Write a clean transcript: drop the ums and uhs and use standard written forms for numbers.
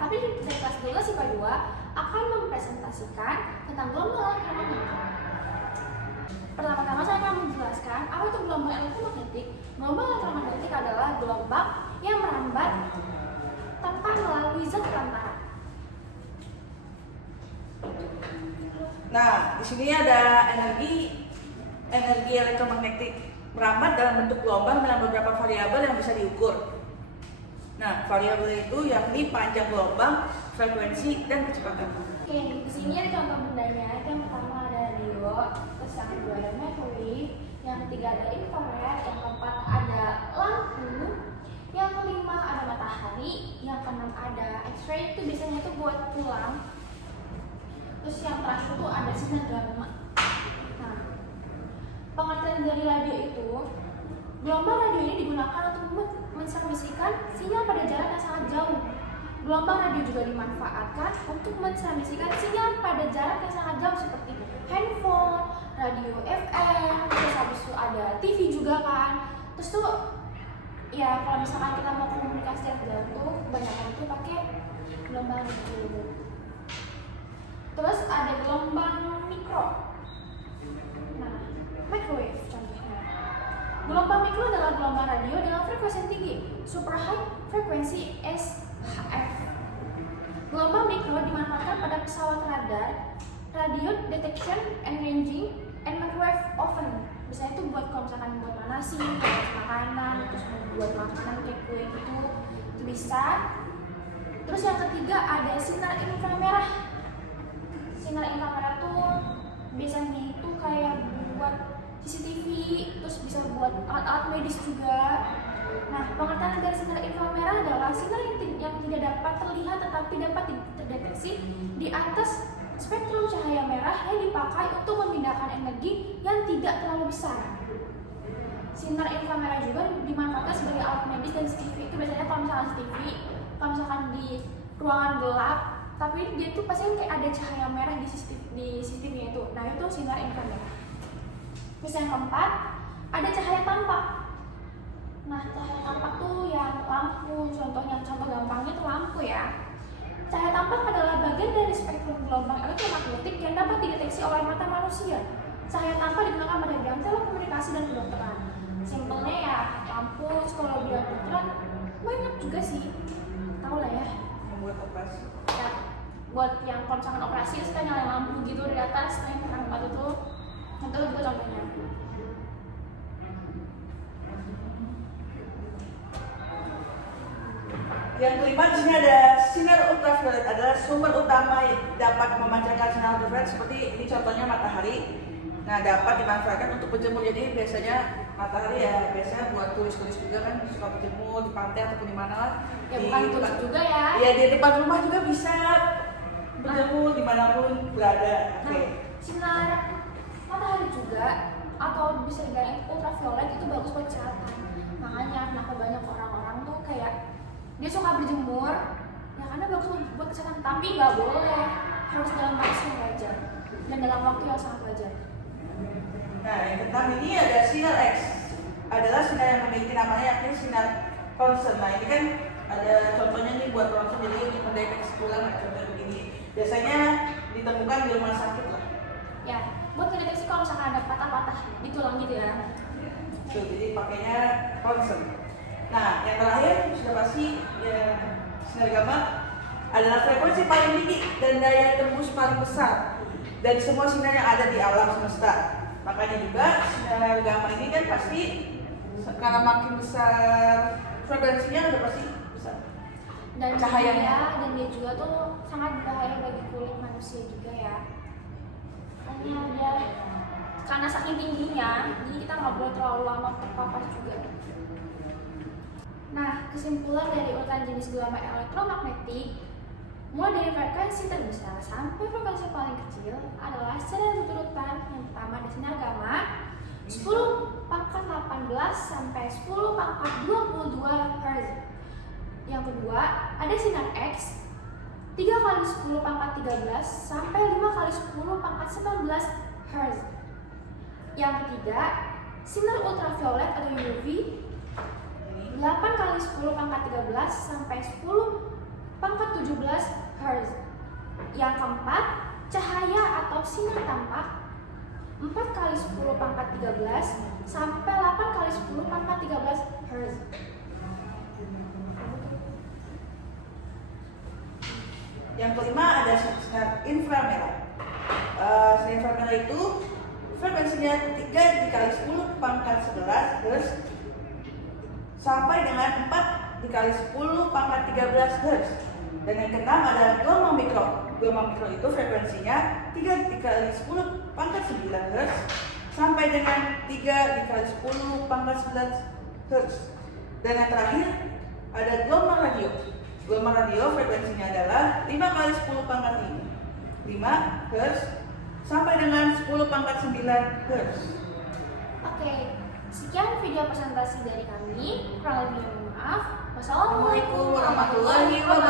tapi dari kelas 12 IPA 2 akan mempresentasikan tentang gelombang elektromagnetik. Pertama-tama saya akan menjelaskan apa itu gelombang elektromagnetik. Gelombang elektromagnetik adalah gelombang yang merambat tanpa melalui zat perantara. Nah, di sini ada energi elektromagnetik merambat dalam bentuk gelombang dengan beberapa variabel yang bisa diukur. Nah, variabel itu yakni panjang gelombang, frekuensi, dan kecepatan. Oke, di sini ada contoh bendanya. Yang pertama ada radio, terus yang kedua ada microwave, yang ketiga ada infrared, yang keempat ada lampu, yang kelima ada matahari, yang keenam ada X-ray, itu biasanya itu buat tulang. Terus yang terakhir itu ada sinar gamma. Nah, pengertian dari radio itu, gelombang radio ini digunakan untuk mentransmisikan sinyal pada jarak yang sangat jauh. Gelombang radio juga dimanfaatkan untuk mentransmisikan sinyal pada jarak yang sangat jauh seperti handphone, radio FM, terus habis itu ada TV juga kan. Terus tuh ya kalau misalkan kita mau komunikasi jarak jauh tuh kebanyakan itu pakai gelombang radio. Terus ada gelombang mikro. Nah, microwave contohnya. Gelombang mikro adalah gelombang radio dengan frekuensi tinggi, super high frekuensi SHF. Gelombang mikro dimanfaatkan pada pesawat radar, radio detection and ranging, and microwave oven. Biasanya itu buat kalau misalkan buat manasin, buat makanan, terus buat makanan kayak kue gitu, itu bisa. Terus yang ketiga ada sinar inframerah. Sinar inframerah tuh biasanya itu kayak buat CCTV, terus bisa buat alat-alat medis juga. Nah, pengertian dari sinar inframerah adalah sinar yang tidak dapat terlihat tetapi dapat terdeteksi di atas spektrum cahaya merah yang dipakai untuk memindahkan energi yang tidak terlalu besar. Sinar inframerah juga dimanfaatkan sebagai alat medis dan CCTV. Itu biasanya kalau misalkan CCTV, kalau misalkan di ruangan gelap, tapi dia tuh pasti kayak ada cahaya merah di CCTV-nya itu. Nah, itu sinar inframerah. Terus yang keempat, ada cahaya tampak. Nah, cahaya tampak tuh yang lampu, contoh gampangnya tuh lampu ya. Cahaya tampak adalah bagian dari spektrum gelombang elektromagnetik yang dapat dideteksi oleh mata manusia. Cahaya tampak digunakan pada bidang telekomunikasi dan kedokteran. Simpelnya ya lampu, kalau bidang kedokteran banyak juga sih. Tahu lah ya. Membuat operasi. Ya, buat yang kalau misalkan operasi kita nyalain lampu gitu dari atas, nah yang terang banget itu. Itu juga contohnya. Yang kelima di sini ada sinar ultraviolet, adalah sumber utama dapat memancarkan sinar ultraviolet seperti ini contohnya matahari. Nah, dapat dimanfaatkan untuk berjemur. Jadi biasanya matahari ya biasanya buat turis-turis juga kan suka berjemur di pantai ataupun di mana lah. Ya bukan turis juga ya. Iya, di depan rumah juga bisa berjemur dimanapun berada. Oke. Sinar matahari juga atau bisa dibilang ultraviolet itu bagus buat kesehatan. Makanya kenapa banyak orang-orang tuh kayak dia suka berjemur ya karena bagus buat kesehatan, tapi nggak boleh, harus dalam batas yang wajar dan dalam waktu yang sangat wajar. Nah, yang keenam ini ada sinar X, adalah sinar yang memiliki namanya yakni sinar Thomson. Nah, ini kan ada contohnya nih buat Thomson, jadi untuk mendeteksi tulang contohnya begini. Biasanya ditemukan di rumah sakit lah. Ya, buat mendeteksi kalau misalkan ada patah-patah di tulang gitu ya. Tuh, jadi pakainya Thomson. Nah, yang terakhir sudah pasti ya, sinar gamma adalah frekuensi paling tinggi dan daya tembus paling besar dari semua sinar yang ada di alam semesta. Makanya juga sinar gamma ini kan pasti karena makin besar frekuensinya udah pasti besar. Dan cahayanya dan dia juga tuh sangat berbahaya bagi kulit manusia juga ya. Hanya dia karena saking tingginya, jadi kita nggak boleh terlalu lama terpapar juga. Nah, kesimpulan dari urutan jenis gelombang elektromagnetik mulai dari frekuensi terbesar sampai frekuensi paling kecil adalah secara berurutan. Yang pertama ada sinar gamma 10 pangkat 18 sampai 10 pangkat 22 Hz. Yang kedua ada sinar X 3 kali 10 pangkat 13 sampai 5 kali 10 pangkat 19 Hz. Yang ketiga sinar ultraviolet atau UV 8 kali 10 pangkat 13 sampai 10 pangkat 17 Hz. Yang keempat, cahaya atau sinar tampak 4 kali 10 pangkat 13 sampai 8 kali 10 pangkat 13 Hz. Yang kelima ada sinar inframerah. Sinar inframerah itu frekuensinya 3 dikali 10 pangkat 11 Hz sampai dengan 4 dikali 10 pangkat 13 Hz. Dan yang keenam adalah gelombang mikro. Gelombang mikro itu frekuensinya 3 dikali 10 pangkat 9 Hz sampai dengan 3 dikali 10 pangkat 11 Hz. Dan yang terakhir ada gelombang radio. Gelombang radio frekuensinya adalah 5 kali 10 pangkat 5 Hz sampai dengan 10 pangkat 9 Hz. Oke, sekian video presentasi dari kami. Kurang lebihnya mohon maaf. Wassalamualaikum warahmatullahi wabarakatuh.